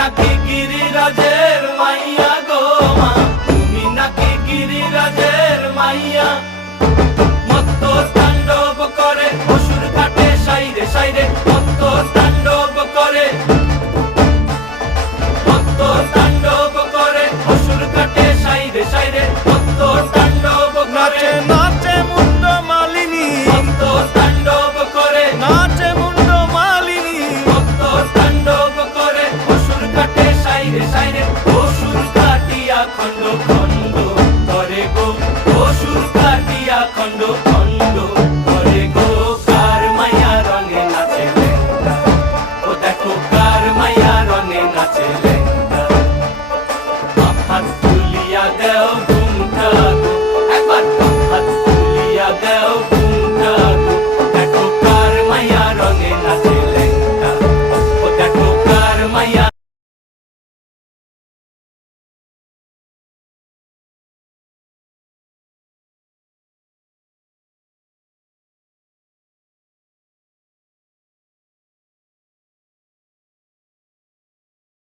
নাকি গিরিরাজের মাইয়া গো মা, তুমি নাকি গিরিরাজের মাইয়া। মত্ত তাণ্ডব করে অসুর কাটে সাইরে সাইরে, মত্ত তাণ্ডব করে, মত্ত তাণ্ডব করে অসুর কাটে সাইরে সাইরে, মত্ত তাণ্ডব করে। নাচে মুন্ড মালিনী, মত্ত তাণ্ডব করে, নাচে মুন্ড মালিনী, মত্ত তাণ্ডব করে অসুর কাটে সাইরে সাইরে, অসুর কাটিয়া খণ্ড খণ্ড করে গো, অসুর কাটিয়া খণ্ড খণ্ড করে গো। কার মায়া রঙে নাচে লেঙ্গা, ও দেখো কার মায়া রঙে নাচে লেঙ্গা।